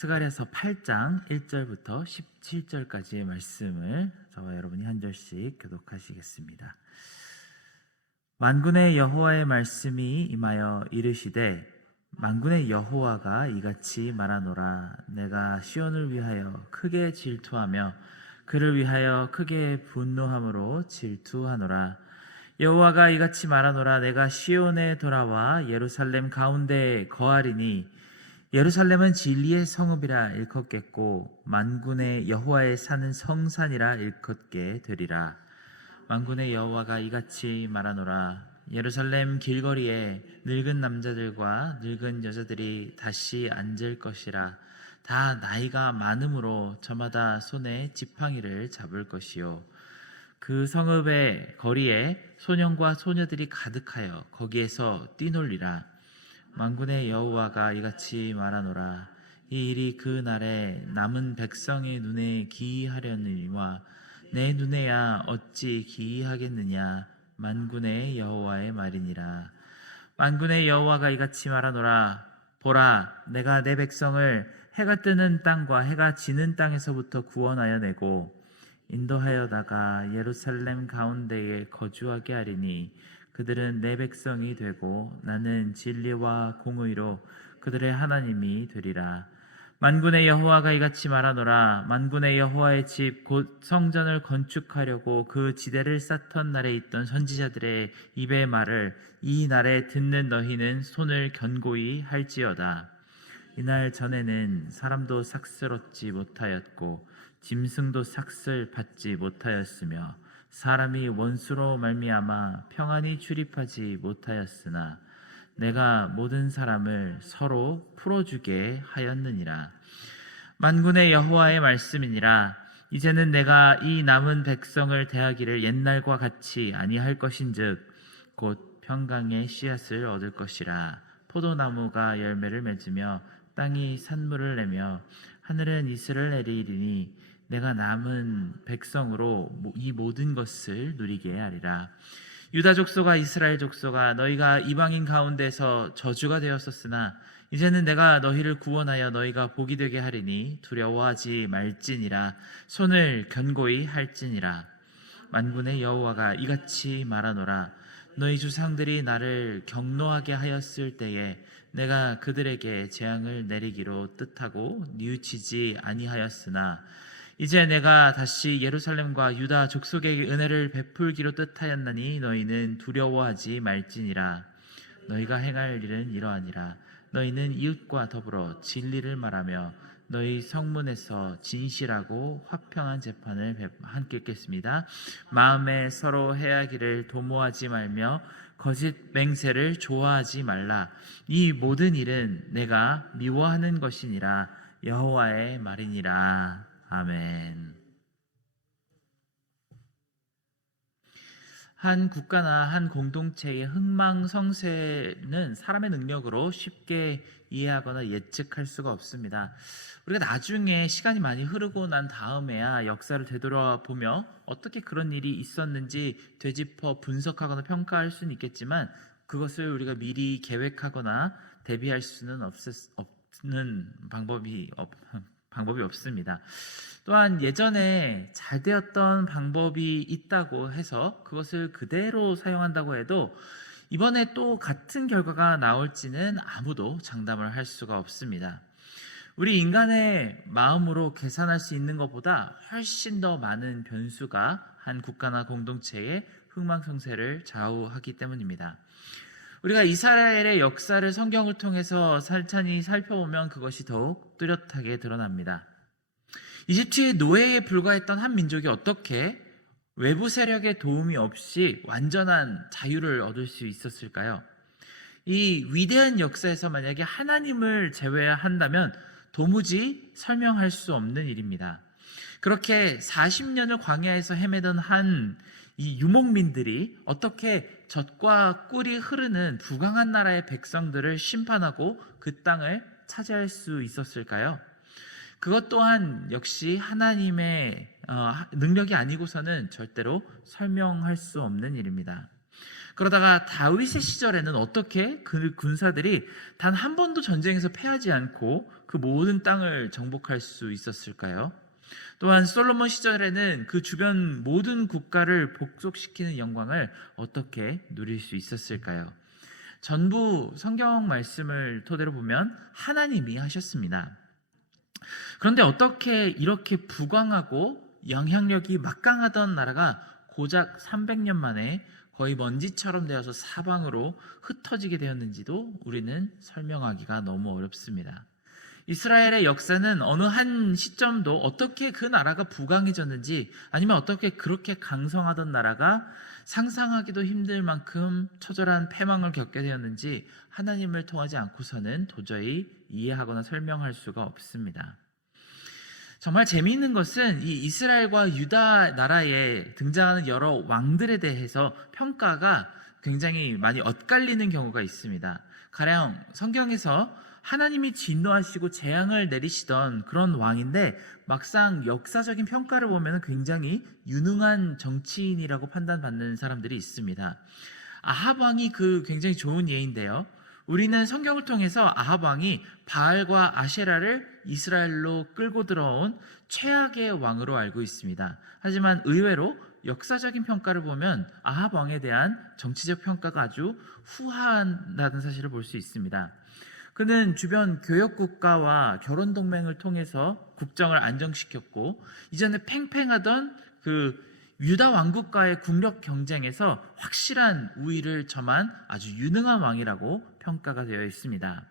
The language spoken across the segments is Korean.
스가랴서 8장 1절부터 17절까지의 말씀을 저와 여러분이 한 절씩 교독하시겠습니다. 만군의 여호와의 말씀이 임하여 이르시되 만군의 여호와가 이같이 말하노라. 내가 시온을 위하여 크게 질투하며 그를 위하여 크게 분노함으로 질투하노라. 여호와가 이같이 말하노라. 내가 시온에 돌아와 예루살렘 가운데 거하리니 예루살렘은 진리의 성읍이라 일컫겠고 만군의 여호와의 사는 성산이라 일컫게 되리라. 만군의 여호와가 이같이 말하노라. 예루살렘 길거리에 늙은 남자들과 늙은 여자들이 다시 앉을 것이라. 다 나이가 많음으로 저마다 손에 지팡이를 잡을 것이요 그 성읍의 거리에 소년과 소녀들이 가득하여 거기에서 뛰놀리라. 만군의 여호와가 이같이 말하노라. 이 일이 그 날에 남은 백성의 눈에 기이하려니와 내 눈에야 어찌 기이하겠느냐. 만군의 여호와의 말이니라. 만군의 여호와가 이같이 말하노라. 보라, 내가 내 백성을 해가 뜨는 땅과 해가 지는 땅에서부터 구원하여 내고 인도하여다가 예루살렘 가운데에 거주하게 하리니 그들은 내 백성이 되고 나는 진리와 공의로 그들의 하나님이 되리라. 만군의 여호와가 이같이 말하노라. 만군의 여호와의 집 곧 성전을 건축하려고 그 지대를 쌓던 날에 있던 선지자들의 입의 말을 이 날에 듣는 너희는 손을 견고히 할지어다. 이날 전에는 사람도 삭슬 얻지 못하였고 짐승도 삭슬 받지 못하였으며 사람이 원수로 말미암아 평안히 출입하지 못하였으나 내가 모든 사람을 서로 풀어주게 하였느니라. 만군의 여호와의 말씀이니라. 이제는 내가 이 남은 백성을 대하기를 옛날과 같이 아니할 것인즉 곧 평강의 씨앗을 얻을 것이라. 포도나무가 열매를 맺으며 땅이 산물을 내며 하늘은 이슬을 내리리니 내가 남은 백성으로 이 모든 것을 누리게 하리라. 유다 족속아 이스라엘 족속아 너희가 이방인 가운데서 저주가 되었었으나 이제는 내가 너희를 구원하여 너희가 복이 되게 하리니 두려워하지 말지니라. 손을 견고히 할지니라. 만군의 여호와가 이같이 말하노라. 너희 주상들이 나를 경노하게 하였을 때에 내가 그들에게 재앙을 내리기로 뜻하고 뉘우치지 아니하였으나 이제 내가 다시 예루살렘과 유다 족속에게 은혜를 베풀기로 뜻하였나니 너희는 두려워하지 말지니라. 너희가 행할 일은 이러하니라. 너희는 이웃과 더불어 진리를 말하며 너희 성문에서 진실하고 화평한 재판을 함께 읽겠습니다. 마음에 서로 해하기를 도모하지 말며 거짓 맹세를 좋아하지 말라. 이 모든 일은 내가 미워하는 것이니라. 여호와의 말이니라. 아멘. 한 국가나 한 공동체의 흥망성쇠는 사람의 능력으로 쉽게 이해하거나 예측할 수가 없습니다. 우리가 나중에 시간이 많이 흐르고 난 다음에야 역사를 되돌아보며 어떻게 그런 일이 있었는지 되짚어 분석하거나 평가할 수는 있겠지만 그것을 우리가 미리 계획하거나 대비할 수는 없는 방법이 없습니다. 또한 예전에 잘 되었던 방법이 있다고 해서 그것을 그대로 사용한다고 해도 이번에 또 같은 결과가 나올지는 아무도 장담을 할 수가 없습니다. 우리 인간의 마음으로 계산할 수 있는 것보다 훨씬 더 많은 변수가 한 국가나 공동체의 흥망성쇠를 좌우하기 때문입니다. 우리가 이스라엘의 역사를 성경을 통해서 찬찬히 살펴보면 그것이 더욱 뚜렷하게 드러납니다. 이집트의 노예에 불과했던 한 민족이 어떻게 외부 세력의 도움이 없이 완전한 자유를 얻을 수 있었을까요? 이 위대한 역사에서 만약에 하나님을 제외한다면 도무지 설명할 수 없는 일입니다. 그렇게 40년을 광야에서 헤매던 이 유목민들이 어떻게 젖과 꿀이 흐르는 부강한 나라의 백성들을 심판하고 그 땅을 차지할 수 있었을까요? 그것 또한 역시 하나님의 능력이 아니고서는 절대로 설명할 수 없는 일입니다. 그러다가 다윗의 시절에는 어떻게 그 군사들이 단 한 번도 전쟁에서 패하지 않고 그 모든 땅을 정복할 수 있었을까요? 또한 솔로몬 시절에는 그 주변 모든 국가를 복속시키는 영광을 어떻게 누릴 수 있었을까요? 전부 성경 말씀을 토대로 보면 하나님이 하셨습니다. 그런데 어떻게 이렇게 부강하고 영향력이 막강하던 나라가 고작 300년 만에 거의 먼지처럼 되어서 사방으로 흩어지게 되었는지도 우리는 설명하기가 너무 어렵습니다. 이스라엘의 역사는 어느 한 시점도 어떻게 그 나라가 부강해졌는지, 아니면 어떻게 그렇게 강성하던 나라가 상상하기도 힘들 만큼 처절한 패망을 겪게 되었는지 하나님을 통하지 않고서는 도저히 이해하거나 설명할 수가 없습니다. 정말 재미있는 것은 이 이스라엘과 유다 나라에 등장하는 여러 왕들에 대해서 평가가 굉장히 많이 엇갈리는 경우가 있습니다. 가령 성경에서 하나님이 진노하시고 재앙을 내리시던 그런 왕인데 막상 역사적인 평가를 보면 굉장히 유능한 정치인이라고 판단받는 사람들이 있습니다. 아합 왕이 그 굉장히 좋은 예인데요. 우리는 성경을 통해서 아합 왕이 바알과 아셰라를 이스라엘로 끌고 들어온 최악의 왕으로 알고 있습니다. 하지만 의외로 역사적인 평가를 보면 아합 왕에 대한 정치적 평가가 아주 후하다는 사실을 볼 수 있습니다. 그는 주변 교역 국가와 결혼 동맹을 통해서 국정을 안정시켰고, 이전에 팽팽하던 그 유다 왕국과의 국력 경쟁에서 확실한 우위를 점한 아주 유능한 왕이라고 평가가 되어 있습니다.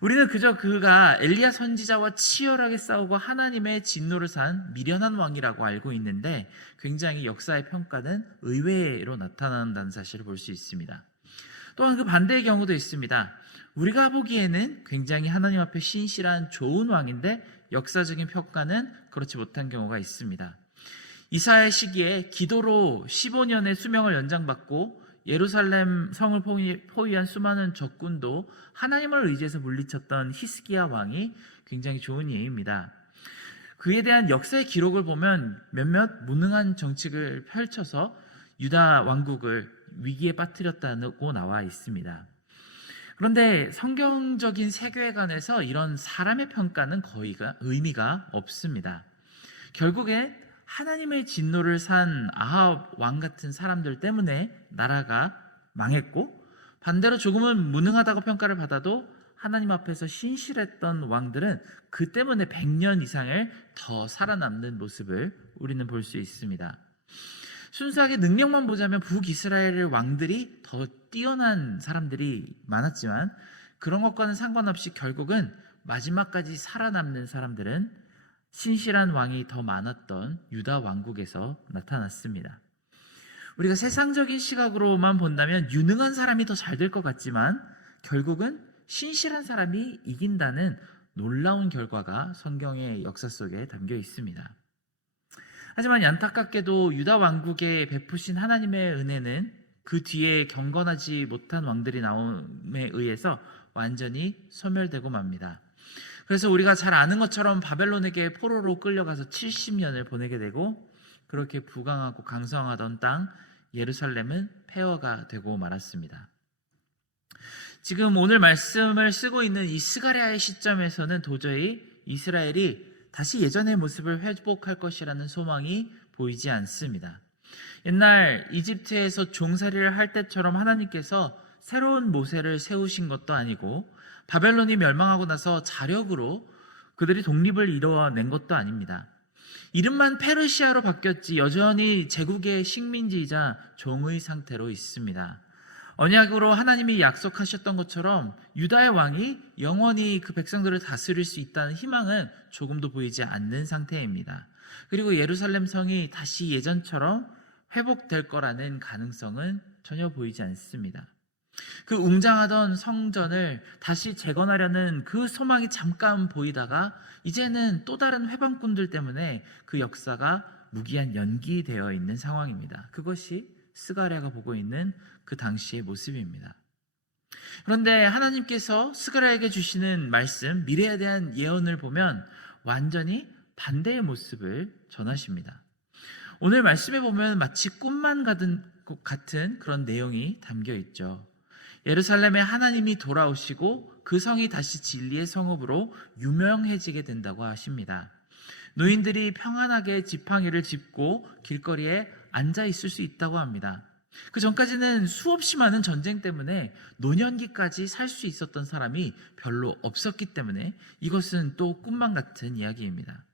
우리는 그저 그가 엘리야 선지자와 치열하게 싸우고 하나님의 진노를 산 미련한 왕이라고 알고 있는데, 굉장히 역사의 평가는 의외로 나타난다는 사실을 볼 수 있습니다. 또한 그 반대의 경우도 있습니다. 우리가 보기에는 굉장히 하나님 앞에 신실한 좋은 왕인데 역사적인 평가는 그렇지 못한 경우가 있습니다. 이사야 시기에 기도로 15년의 수명을 연장받고 예루살렘 성을 포위한 수많은 적군도 하나님을 의지해서 물리쳤던 히스기야 왕이 굉장히 좋은 예입니다. 그에 대한 역사의 기록을 보면 몇몇 무능한 정책을 펼쳐서 유다 왕국을 위기에 빠뜨렸다고 나와 있습니다. 그런데 성경적인 세계관에서 이런 사람의 평가는 거의 의미가 없습니다. 결국에 하나님의 진노를 산 아합 왕 같은 사람들 때문에 나라가 망했고, 반대로 조금은 무능하다고 평가를 받아도 하나님 앞에서 신실했던 왕들은 그 때문에 100년 이상을 더 살아남는 모습을 우리는 볼 수 있습니다. 순수하게 능력만 보자면 북이스라엘의 왕들이 더 뛰어난 사람들이 많았지만, 그런 것과는 상관없이 결국은 마지막까지 살아남는 사람들은 신실한 왕이 더 많았던 유다 왕국에서 나타났습니다. 우리가 세상적인 시각으로만 본다면 유능한 사람이 더 잘 될 것 같지만 결국은 신실한 사람이 이긴다는 놀라운 결과가 성경의 역사 속에 담겨 있습니다. 하지만 안타깝게도 유다 왕국에 베푸신 하나님의 은혜는 그 뒤에 경건하지 못한 왕들이 나옴에 의해서 완전히 소멸되고 맙니다. 그래서 우리가 잘 아는 것처럼 바벨론에게 포로로 끌려가서 70년을 보내게 되고, 그렇게 부강하고 강성하던 땅 예루살렘은 폐허가 되고 말았습니다. 지금 오늘 말씀을 쓰고 있는 이 스가랴의 시점에서는 도저히 이스라엘이 다시 예전의 모습을 회복할 것이라는 소망이 보이지 않습니다. 옛날 이집트에서 종살이를 할 때처럼 하나님께서 새로운 모세를 세우신 것도 아니고, 바벨론이 멸망하고 나서 자력으로 그들이 독립을 이뤄낸 것도 아닙니다. 이름만 페르시아로 바뀌었지 여전히 제국의 식민지이자 종의 상태로 있습니다. 언약으로 하나님이 약속하셨던 것처럼 유다의 왕이 영원히 그 백성들을 다스릴 수 있다는 희망은 조금도 보이지 않는 상태입니다. 그리고 예루살렘 성이 다시 예전처럼 회복될 거라는 가능성은 전혀 보이지 않습니다. 그 웅장하던 성전을 다시 재건하려는 그 소망이 잠깐 보이다가 이제는 또 다른 회방꾼들 때문에 그 역사가 무기한 연기되어 있는 상황입니다. 그것이 스가랴가 보고 있는 그 당시의 모습입니다. 그런데 하나님께서 스가랴에게 주시는 말씀, 미래에 대한 예언을 보면 완전히 반대의 모습을 전하십니다. 오늘 말씀에 보면 마치 꿈만 것 같은 그런 내용이 담겨 있죠. 예루살렘에 하나님이 돌아오시고 그 성이 다시 진리의 성읍으로 유명해지게 된다고 하십니다. 노인들이 평안하게 지팡이를 짚고 길거리에 앉아 있을 수 있다고 합니다. 그 전까지는 수없이 많은 전쟁 때문에 노년기까지 살 수 있었던 사람이 별로 없었기 때문에 이것은 또 꿈만 같은 이야기입니다.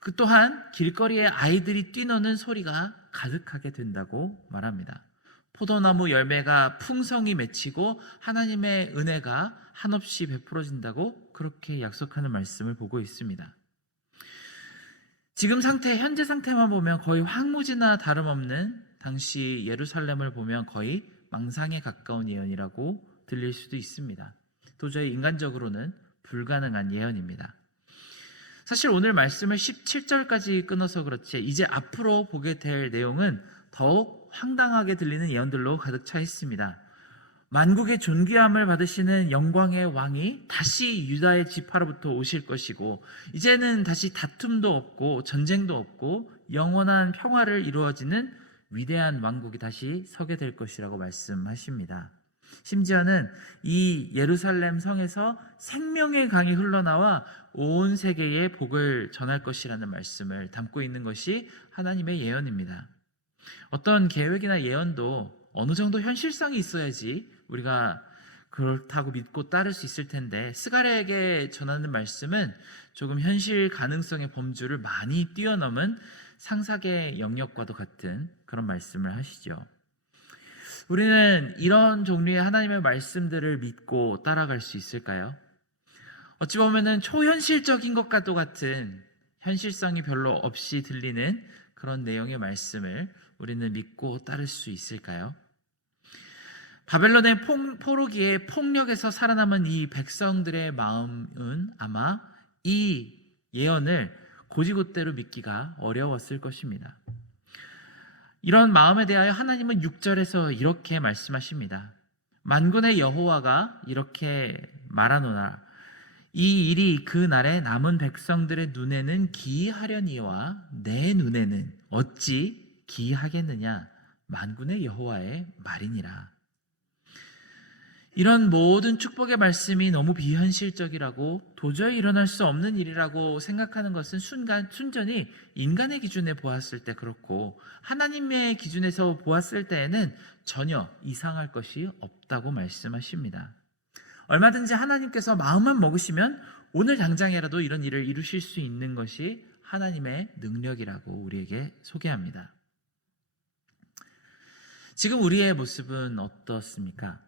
그 또한 길거리에 아이들이 뛰노는 소리가 가득하게 된다고 말합니다. 포도나무 열매가 풍성히 맺히고 하나님의 은혜가 한없이 베풀어진다고 그렇게 약속하는 말씀을 보고 있습니다. 지금 상태, 현재 상태만 보면 거의 황무지나 다름없는 당시 예루살렘을 보면 거의 망상에 가까운 예언이라고 들릴 수도 있습니다. 도저히 인간적으로는 불가능한 예언입니다. 사실 오늘 말씀을 17절까지 끊어서 그렇지 이제 앞으로 보게 될 내용은 더욱 황당하게 들리는 예언들로 가득 차 있습니다. 만국의 존귀함을 받으시는 영광의 왕이 다시 유다의 지파로부터 오실 것이고 이제는 다시 다툼도 없고 전쟁도 없고 영원한 평화를 이루어지는 위대한 왕국이 다시 서게 될 것이라고 말씀하십니다. 심지어는 이 예루살렘 성에서 생명의 강이 흘러나와 온 세계에 복을 전할 것이라는 말씀을 담고 있는 것이 하나님의 예언입니다. 어떤 계획이나 예언도 어느 정도 현실성이 있어야지 우리가 그렇다고 믿고 따를 수 있을 텐데 스가랴에게 전하는 말씀은 조금 현실 가능성의 범주를 많이 뛰어넘은 상상의 영역과도 같은 그런 말씀을 하시죠. 우리는 이런 종류의 하나님의 말씀들을 믿고 따라갈 수 있을까요? 어찌 보면은 초현실적인 것과도 같은 현실성이 별로 없이 들리는 그런 내용의 말씀을 우리는 믿고 따를 수 있을까요? 바벨론의 포로기의 폭력에서 살아남은 이 백성들의 마음은 아마 이 예언을 고지고대로 믿기가 어려웠을 것입니다. 이런 마음에 대하여 하나님은 6절에서 이렇게 말씀하십니다. 만군의 여호와가 이렇게 말하노라. 이 일이 그 날에 남은 백성들의 눈에는 기이하려니와 내 눈에는 어찌 기이하겠느냐. 만군의 여호와의 말이니라. 이런 모든 축복의 말씀이 너무 비현실적이라고 도저히 일어날 수 없는 일이라고 생각하는 것은 순전히 인간의 기준에 보았을 때 그렇고 하나님의 기준에서 보았을 때에는 전혀 이상할 것이 없다고 말씀하십니다. 얼마든지 하나님께서 마음만 먹으시면 오늘 당장이라도 이런 일을 이루실 수 있는 것이 하나님의 능력이라고 우리에게 소개합니다. 지금 우리의 모습은 어떻습니까?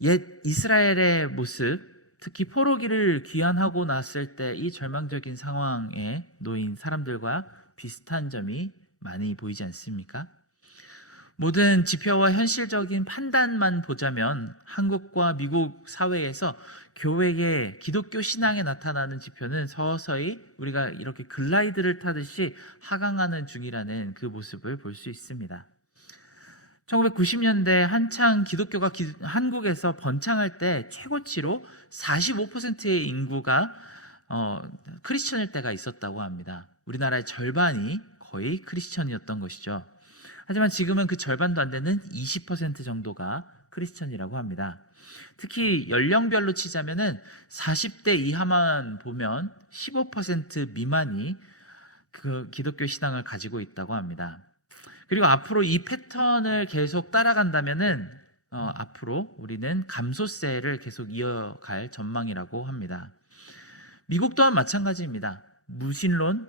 옛 이스라엘의 모습, 특히 포로기를 귀환하고 났을 때 이 절망적인 상황에 놓인 사람들과 비슷한 점이 많이 보이지 않습니까? 모든 지표와 현실적인 판단만 보자면 한국과 미국 사회에서 교회의 기독교 신앙에 나타나는 지표는 서서히 우리가 이렇게 글라이드를 타듯이 하강하는 중이라는 그 모습을 볼 수 있습니다. 1990년대 한창 기독교가 한국에서 번창할 때 최고치로 45%의 인구가 크리스천일 때가 있었다고 합니다. 우리나라의 절반이 거의 크리스천이었던 것이죠. 하지만 지금은 그 절반도 안 되는 20% 정도가 크리스천이라고 합니다. 특히 연령별로 치자면은 40대 이하만 보면 15% 미만이 그 기독교 신앙을 가지고 있다고 합니다. 그리고 앞으로 이 패턴을 계속 따라간다면은 앞으로 우리는 감소세를 계속 이어갈 전망이라고 합니다. 미국 또한 마찬가지입니다. 무신론,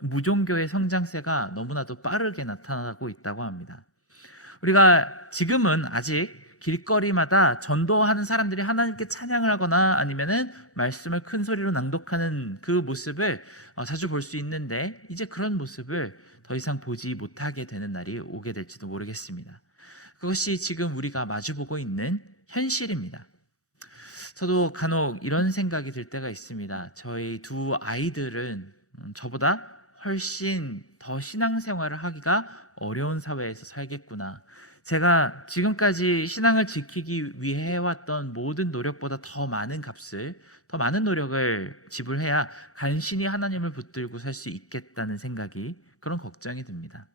무종교의 성장세가 너무나도 빠르게 나타나고 있다고 합니다. 우리가 지금은 아직 길거리마다 전도하는 사람들이 하나님께 찬양을 하거나 아니면은 말씀을 큰 소리로 낭독하는 그 모습을 자주 볼 수 있는데 이제 그런 모습을 더 이상 보지 못하게 되는 날이 오게 될지도 모르겠습니다. 그것이 지금 우리가 마주보고 있는 현실입니다. 저도 간혹 이런 생각이 들 때가 있습니다. 저희 두 아이들은 저보다 훨씬 더 신앙생활을 하기가 어려운 사회에서 살겠구나. 제가 지금까지 신앙을 지키기 위해 해왔던 모든 노력보다 더 많은 값을, 더 많은 노력을 지불해야 간신히 하나님을 붙들고 살 수 있겠다는 생각이, 그런 걱정이 듭니다.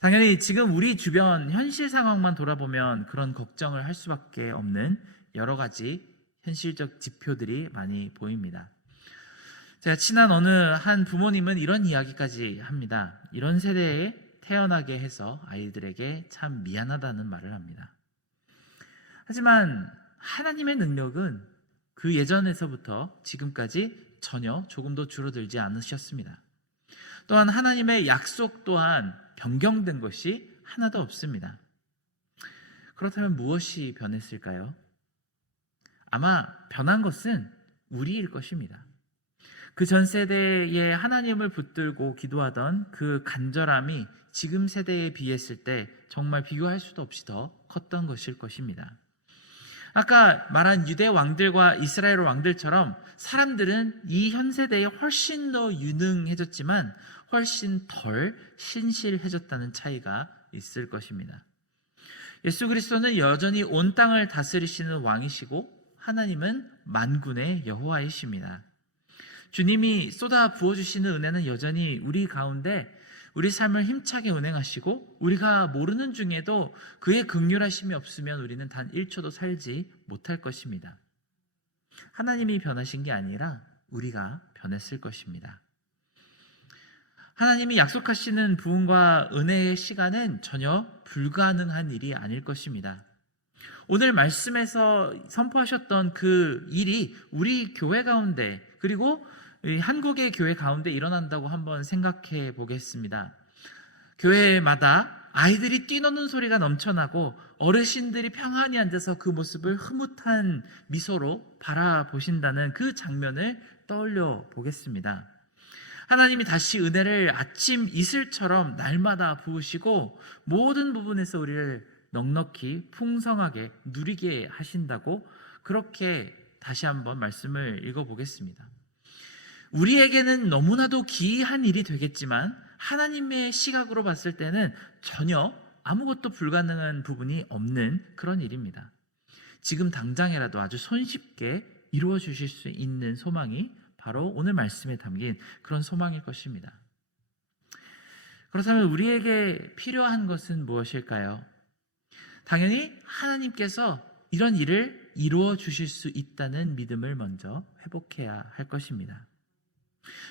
당연히 지금 우리 주변 현실 상황만 돌아보면 그런 걱정을 할 수밖에 없는 여러 가지 현실적 지표들이 많이 보입니다. 제가 친한 어느 한 부모님은 이런 이야기까지 합니다. 이런 세대에 태어나게 해서 아이들에게 참 미안하다는 말을 합니다. 하지만 하나님의 능력은 그 예전에서부터 지금까지 전혀 조금도 줄어들지 않으셨습니다. 또한 하나님의 약속 또한 변경된 것이 하나도 없습니다. 그렇다면 무엇이 변했을까요? 아마 변한 것은 우리일 것입니다. 그 전 세대에 하나님을 붙들고 기도하던 그 간절함이 지금 세대에 비했을 때 정말 비교할 수도 없이 더 컸던 것일 것입니다. 아까 말한 유대 왕들과 이스라엘 왕들처럼 사람들은 이 현 세대에 훨씬 더 유능해졌지만 훨씬 덜 신실해졌다는 차이가 있을 것입니다. 예수 그리스도는 여전히 온 땅을 다스리시는 왕이시고 하나님은 만군의 여호와이십니다. 주님이 쏟아 부어주시는 은혜는 여전히 우리 가운데 우리 삶을 힘차게 운행하시고 우리가 모르는 중에도 그의 긍휼하심이 없으면 우리는 단 1초도 살지 못할 것입니다. 하나님이 변하신 게 아니라 우리가 변했을 것입니다. 하나님이 약속하시는 부흥과 은혜의 시간은 전혀 불가능한 일이 아닐 것입니다. 오늘 말씀에서 선포하셨던 그 일이 우리 교회 가운데 그리고 한국의 교회 가운데 일어난다고 한번 생각해 보겠습니다. 교회마다 아이들이 뛰노는 소리가 넘쳐나고 어르신들이 평안히 앉아서 그 모습을 흐뭇한 미소로 바라보신다는 그 장면을 떠올려 보겠습니다. 하나님이 다시 은혜를 아침 이슬처럼 날마다 부으시고 모든 부분에서 우리를 넉넉히 풍성하게 누리게 하신다고 그렇게 다시 한번 말씀을 읽어보겠습니다. 우리에게는 너무나도 기이한 일이 되겠지만 하나님의 시각으로 봤을 때는 전혀 아무것도 불가능한 부분이 없는 그런 일입니다. 지금 당장이라도 아주 손쉽게 이루어 주실 수 있는 소망이 바로 오늘 말씀에 담긴 그런 소망일 것입니다. 그렇다면 우리에게 필요한 것은 무엇일까요? 당연히 하나님께서 이런 일을 이루어 주실 수 있다는 믿음을 먼저 회복해야 할 것입니다.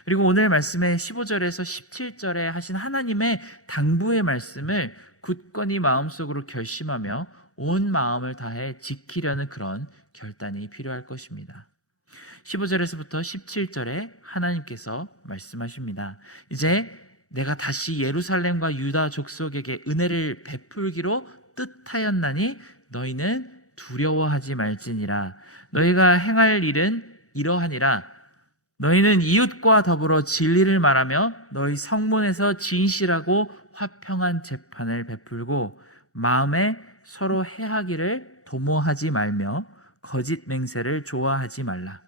그리고 오늘 말씀의 15절에서 17절에 하신 하나님의 당부의 말씀을 굳건히 마음속으로 결심하며 온 마음을 다해 지키려는 그런 결단이 필요할 것입니다. 15절에서부터 17절에 하나님께서 말씀하십니다. 이제 내가 다시 예루살렘과 유다 족속에게 은혜를 베풀기로 뜻하였나니 너희는 두려워하지 말지니라. 너희가 행할 일은 이러하니라. 너희는 이웃과 더불어 진리를 말하며 너희 성문에서 진실하고 화평한 재판을 베풀고 마음에 서로 해하기를 도모하지 말며 거짓 맹세를 좋아하지 말라.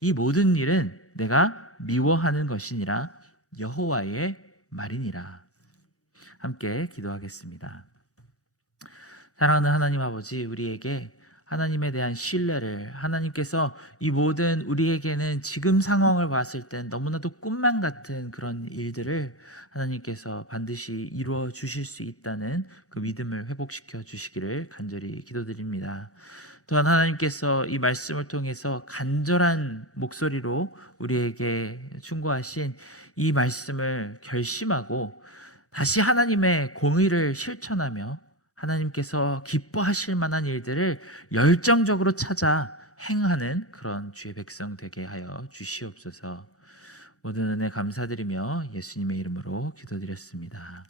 이 모든 일은 내가 미워하는 것이니라. 여호와의 말이니라. 함께 기도하겠습니다. 사랑하는 하나님 아버지, 우리에게 하나님에 대한 신뢰를 하나님께서 이 모든 우리에게는 지금 상황을 봤을 땐 너무나도 꿈만 같은 그런 일들을 하나님께서 반드시 이루어 주실 수 있다는 그 믿음을 회복시켜 주시기를 간절히 기도드립니다. 또한 하나님께서 이 말씀을 통해서 간절한 목소리로 우리에게 충고하신 이 말씀을 결심하고 다시 하나님의 공의를 실천하며 하나님께서 기뻐하실 만한 일들을 열정적으로 찾아 행하는 그런 주의 백성 되게 하여 주시옵소서. 모든 은혜 감사드리며 예수님의 이름으로 기도드렸습니다.